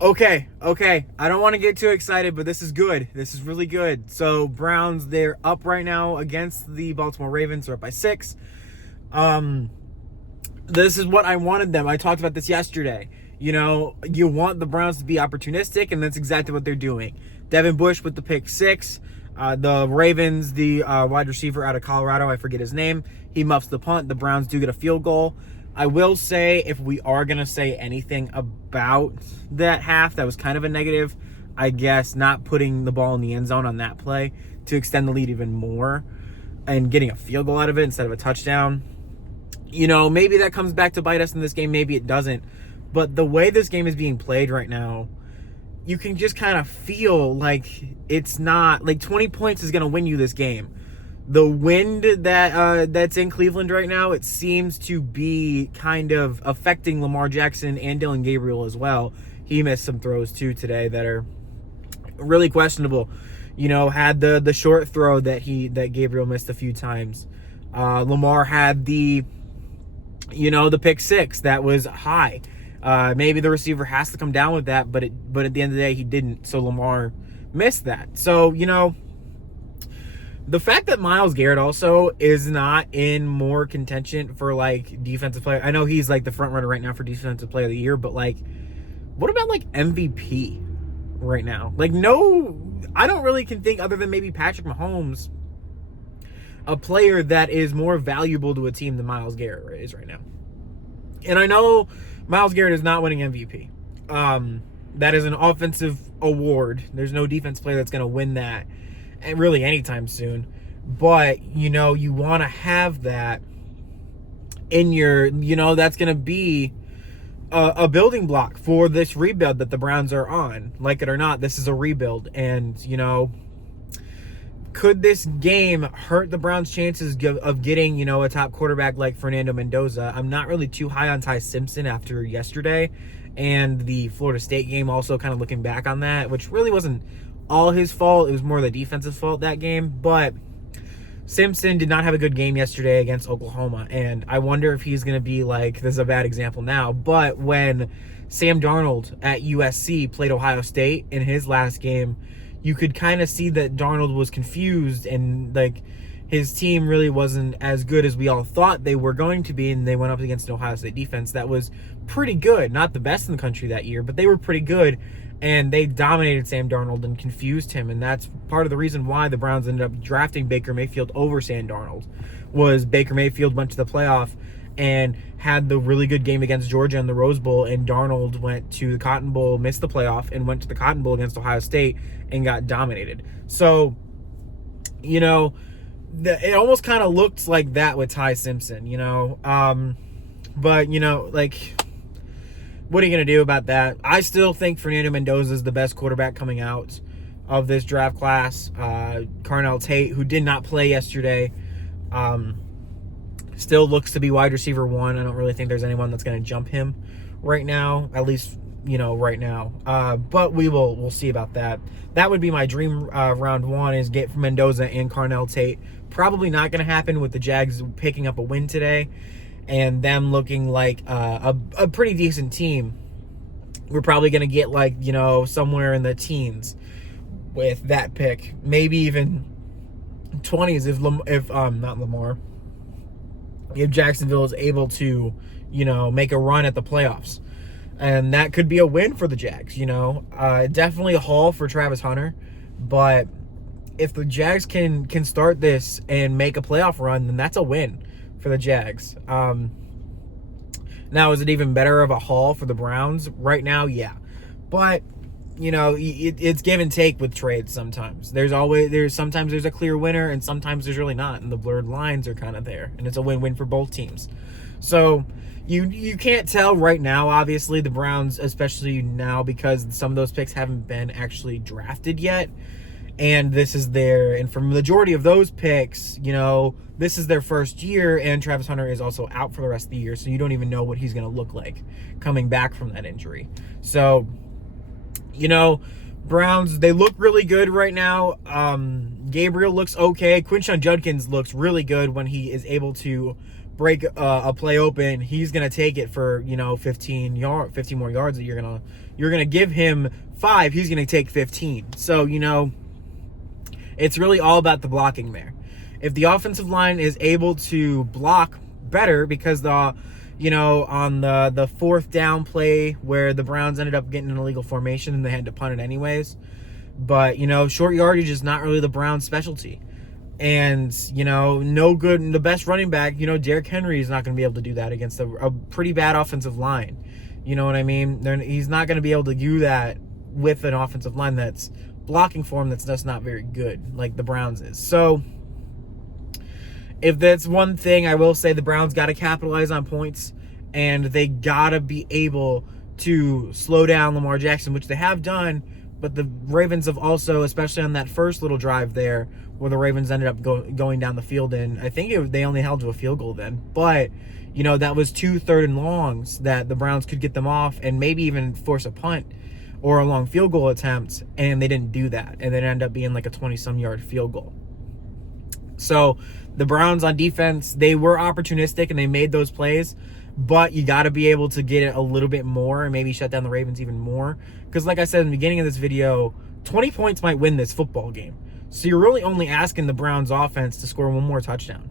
Okay. I don't want to get too excited, but this is good. This is really good. So Browns, they're up right now against the Baltimore Ravens. They're up by 6. Um, this is what I wanted them. I talked about this yesterday. You want the Browns to be opportunistic, and that's exactly what they're doing. Devin Bush with the pick 6. The Ravens, the wide receiver out of Colorado, I forget his name, he muffs the punt. The Browns do get a field goal. I will say, if we are going to say anything about that half, that was kind of a negative, I guess, not putting the ball in the end zone on that play to extend the lead even more and getting a field goal out of it instead of a touchdown. Maybe that comes back to bite us in this game. Maybe it doesn't. But the way this game is being played right now, you can just kind of feel like it's not like 20 points is going to win you this game. The wind that's in Cleveland right now, it seems to be kind of affecting Lamar Jackson and Dylan Gabriel as well. He missed some throws too today that are really questionable. Had the short throw that Gabriel missed a few times. Lamar had the pick 6 that was high. Maybe the receiver has to come down with that, but at the end of the day, he didn't. So Lamar missed that. So, the fact that Myles Garrett also is not in more contention for like defensive player. I know he's like the front runner right now for defensive player of the year, but like, what about like MVP right now? Like, no, I don't really can think other than maybe Patrick Mahomes, a player that is more valuable to a team than Myles Garrett is right now. And I know Myles Garrett is not winning MVP. That is an offensive award. There's no defense player that's going to win that really anytime soon. But, you want to have that in your, that's going to be a building block for this rebuild that the Browns are on. Like it or not, this is a rebuild. And, could this game hurt the Browns' chances of getting, a top quarterback like Fernando Mendoza? I'm not really too high on Ty Simpson after yesterday and the Florida State game, also kind of looking back on that, which really wasn't all his fault. It was more the defensive fault that game. But Simpson did not have a good game yesterday against Oklahoma, and I wonder if he's going to be like, this is a bad example now, but when Sam Darnold at USC played Ohio State in his last game, you could kind of see that Darnold was confused and like his team really wasn't as good as we all thought they were going to be, and they went up against an Ohio State defense that was pretty good. Not the best in the country that year, but they were pretty good, and they dominated Sam Darnold and confused him, and that's part of the reason why the Browns ended up drafting Baker Mayfield over Sam Darnold. Was Baker Mayfield went to the playoff and had the really good game against Georgia in the Rose Bowl, and Darnold went to the Cotton Bowl, missed the playoff, and went to the Cotton Bowl against Ohio State and got dominated. So, it almost kind of looked like that with Ty Simpson, but, like, what are you going to do about that? I still think Fernando Mendoza is the best quarterback coming out of this draft class. Carnell Tate, who did not play yesterday, still looks to be wide receiver 1. I don't really think there's anyone that's going to jump him right now, at least, right now. But we'll see about that. That would be my dream round 1, is get Mendoza and Carnell Tate. Probably not going to happen with the Jags picking up a win today and them looking like a pretty decent team. We're probably going to get like, somewhere in the teens with that pick. Maybe even 20s if not Lamar. If Jacksonville is able to, make a run at the playoffs. And that could be a win for the Jags, Definitely a haul for Travis Hunter. But if the Jags can start this and make a playoff run, then that's a win for the Jags. Now, is it even better of a haul for the Browns right now? Yeah. But, it's give and take with trades sometimes. Sometimes there's a clear winner, and sometimes there's really not, and the blurred lines are kind of there, and it's a win-win for both teams. So you can't tell right now, obviously, the Browns, especially now, because some of those picks haven't been actually drafted yet. And and for the majority of those picks, this is their first year, and Travis Hunter is also out for the rest of the year, so you don't even know what he's going to look like coming back from that injury. So, Browns, they look really good right now. Gabriel looks okay. Quinshon Judkins looks really good when he is able to break a play open, he's gonna take it for 15 more yards that you're gonna give him 5. He's gonna take 15. So it's really all about the blocking there. If the offensive line is able to block better, because on the 4th down play where the Browns ended up getting an illegal formation and they had to punt it anyways, but short yardage is not really the Browns' specialty. And no good. The best running back, Derrick Henry is not going to be able to do that against a pretty bad offensive line. You know what I mean? He's not going to be able to do that with an offensive line that's blocking for him that's just not very good, like the Browns is. So if that's one thing, I will say the Browns got to capitalize on points, and they got to be able to slow down Lamar Jackson, which they have done. But the Ravens have also, especially on that first little drive there, where the Ravens ended up going down the field, and I think they only held to a field goal then. But, that was 2 third and longs that the Browns could get them off and maybe even force a punt or a long field goal attempt, and they didn't do that. And it ended up being like a 20-some yard field goal. So the Browns on defense, they were opportunistic and they made those plays, but you got to be able to get it a little bit more and maybe shut down the Ravens even more. Because like I said in the beginning of this video, 20 points might win this football game. So you're really only asking the Browns offense to score one more touchdown,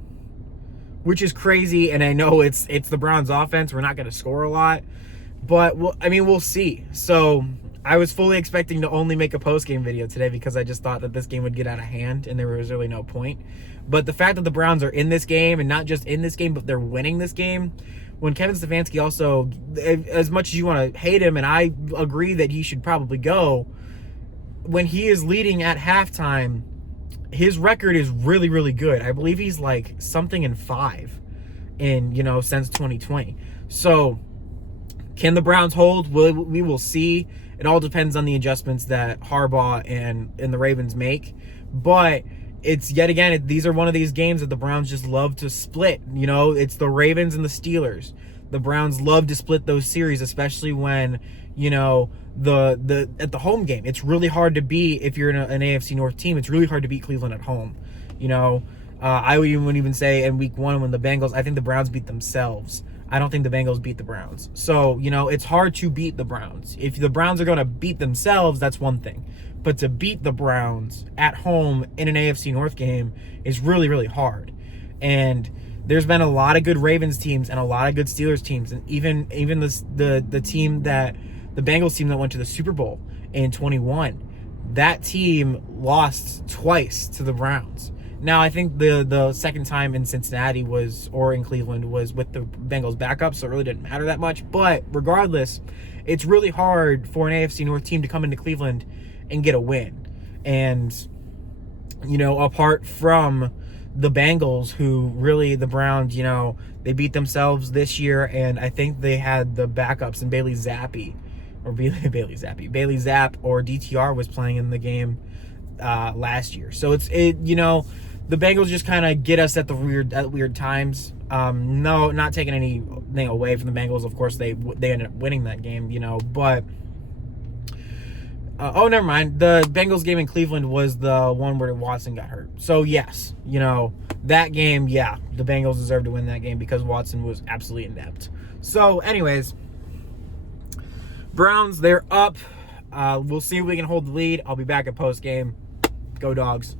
which is crazy. And I know it's the Browns offense. We're not going to score a lot, but we'll see. So I was fully expecting to only make a post-game video today because I just thought that this game would get out of hand and there was really no point. But the fact that the Browns are in this game, and not just in this game, but they're winning this game, when Kevin Stefanski also, as much as you want to hate him, and I agree that he should probably go, when he is leading at halftime, his record is really, really good. I believe he's like something in 5 since 2020. So can the Browns hold? We will see. It all depends on the adjustments that Harbaugh and the Ravens make. But it's yet again, these are one of these games that the Browns just love to split. It's the Ravens and the Steelers. The Browns love to split those series, especially when, the at the home game. It's really hard to beat if you're an AFC North team. It's really hard to beat Cleveland at home. I would even say in week 1 when the Bengals, I think the Browns beat themselves. I don't think the Bengals beat the Browns. So, it's hard to beat the Browns. If the Browns are going to beat themselves, that's one thing. But to beat the Browns at home in an AFC North game is really, really hard. And there's been a lot of good Ravens teams and a lot of good Steelers teams. And even the team the Bengals team that went to the Super Bowl in 21, that team lost twice to the Browns. Now, I think the second time in Cincinnati or in Cleveland was with the Bengals backup, so it really didn't matter that much. But regardless, it's really hard for an AFC North team to come into Cleveland and get a win. And, apart from the Bengals, who really, the Browns, they beat themselves this year, and I think they had the backups, and Bailey Zapp or DTR was playing in the game last year. So the Bengals just kind of get us at weird times. No, not taking anything away from the Bengals. Of course, they ended up winning that game, but never mind. The Bengals game in Cleveland was the one where Watson got hurt. So yes, that game, yeah, the Bengals deserved to win that game because Watson was absolutely inept. So anyways, Browns, they're up. We'll see if we can hold the lead. I'll be back at post game. Go Dogs.